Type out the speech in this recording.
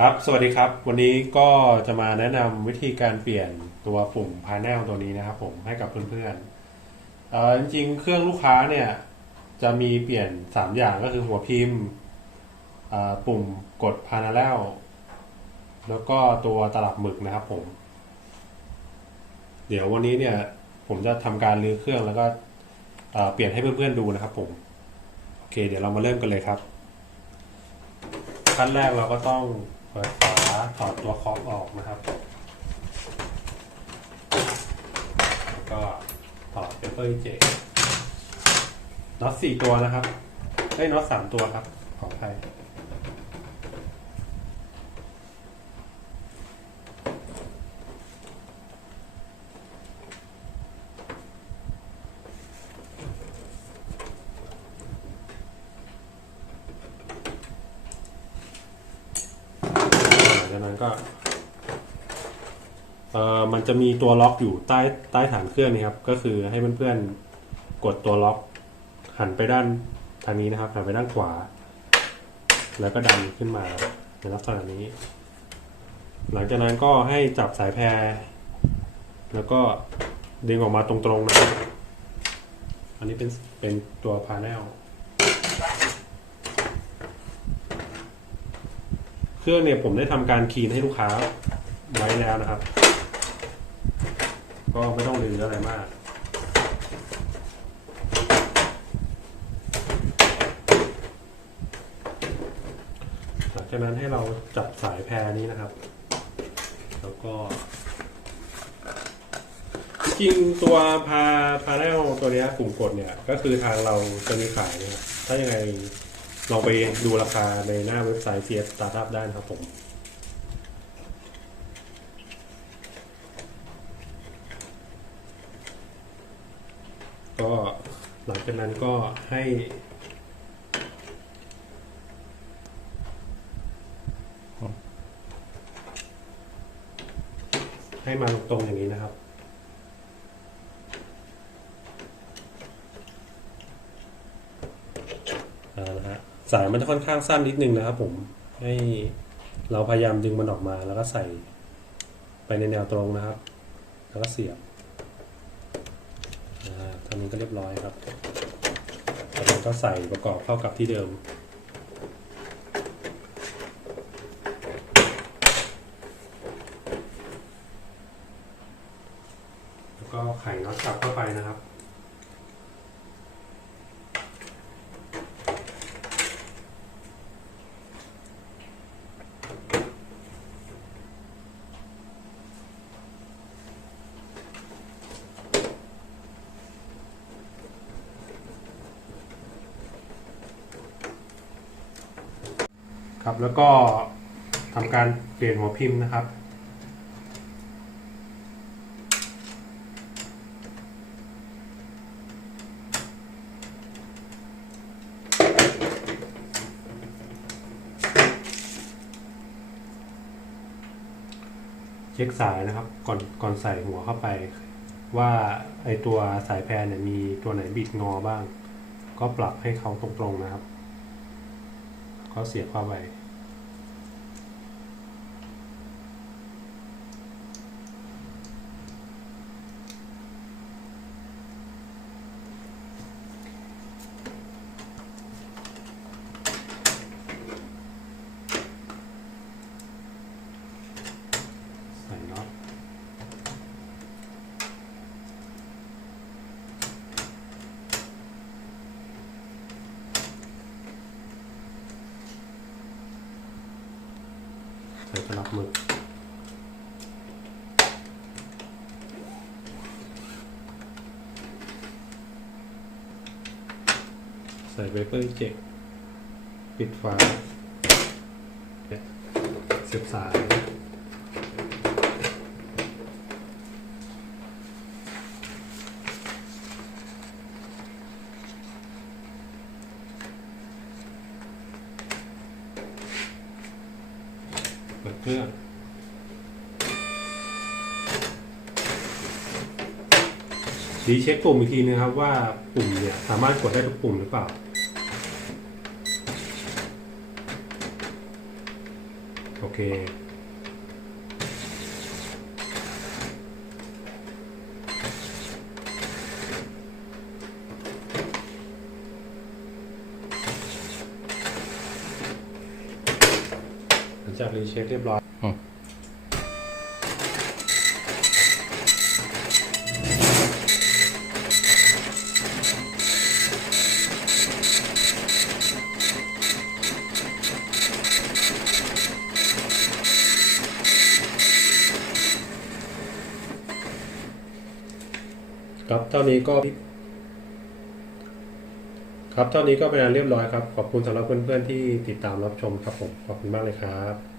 ครับ สวัสดีครับ วันนี้ก็จะมาแนะนำวิธีการเปลี่ยนตัวปุ่มพา n นลตัวนี้นะครับผมให้กับเพื่อนๆเอ่อจริงๆ เครื่องลูกค้าเนี่ย จะมีเปลี่ยน 3 อย่างก็คือหัวพิมพ์ปุ่มกดพา n นลแล้วก็ตัวตลับหมึกนะครับผม เดี๋ยววันนี้เนี่ย ผมจะทำการรื้อเครื่องแล้วก็เปลี่ยนให้เพื่อนๆดูนะครับผมโอเค เดี๋ยวเรามาเริ่มกันเลยครับขั้นแรกเราก็ต้อง เปิดฝาถอดตัวคอปออกนะครับ แล้วก็ถอดเปเปอร์เจน็อตสี่ตัวนะครับ ได้น็อตสามตัวครับ ของไทยนั้น ก็เอ่อมันจะมีตัวล็อกอยู่ใต้ใต้ฐานเครื่องนี่ครับ ก็คือให้เพื่อนๆกดตัวล็อก หันไปด้านทางนี้นะครับหันไปด้านขวา แล้วก็ดันขึ้นมาในลักษณะนี้ หลังจากนั้นก็ให้จับสายแพร แล้วก็ดึงออกมาตรงๆนะ อันนี้เป็นเป็นตัวพา n นล เครื่องเนี่ยผมได้ทำการคีนให้ลูกค้าไว้แล้วนะครับ ก็ไม่ต้องลืมอะไรมากหลังจากนั้นให้เราจับสายแพรนี้นะครับ แล้วก็ จริงตัวพาพาแนลตัวนี้ยปุ่มกดเนี่ย ก็คือทางเราจะมีขายนะครับถ้ายังไง ลองไปดูราคาในหน้าเว็บไซต์ CS Startup ได้นะครับผมก็หลังจากนั้นก็ให้ ให้มาตรงๆอย่างนี้นะครับอ่านะฮะ สายมันจะค่อนข้างสั้นนิดนึงนะครับผมให้เราพยายามดึงมันออกมาแล้วก็ใส่ไปในแนวตรงนะครับ แล้วก็เสียบอ่าทำนี้ก็เรียบร้อยครับแล้วก็ใส่ประกอบเข้ากับที่เดิม แล้วก็ไขน็อตกลับเข้าไปนะครับ ครับ แล้วก็ทำการเปลี่ยนหัวพิมพ์นะครับ เช็คสายนะครับก่อนก่อนใส่หัวเข้าไป ว่าไอตัวสายแพรเนี่ยมีตัวไหนบิดงอบ้าง ก็ปรับให้เขาตรงๆนะครับ เขาเสียความไว ใส่น็อตใส่ตลับ หมึกใส่เบเปอร์เจ็กปิดฝาเสียบสาย เปิดเครื่องดีเช็คปุ่มอีกทีนะครับว่าปุ่มเนี่ยสามารถกดได้ทุกปุ่มหรือเปล่า โอเค จากรีเช็คเรียบร้อยอืมครับเท่านี้ก็ ครับเท่านี้ก็เป็นอันเรียบร้อยครับ ขอบคุณสำหรับเพื่อนๆที่ติดตามรับชมครับผม ขอบคุณมากเลยครับ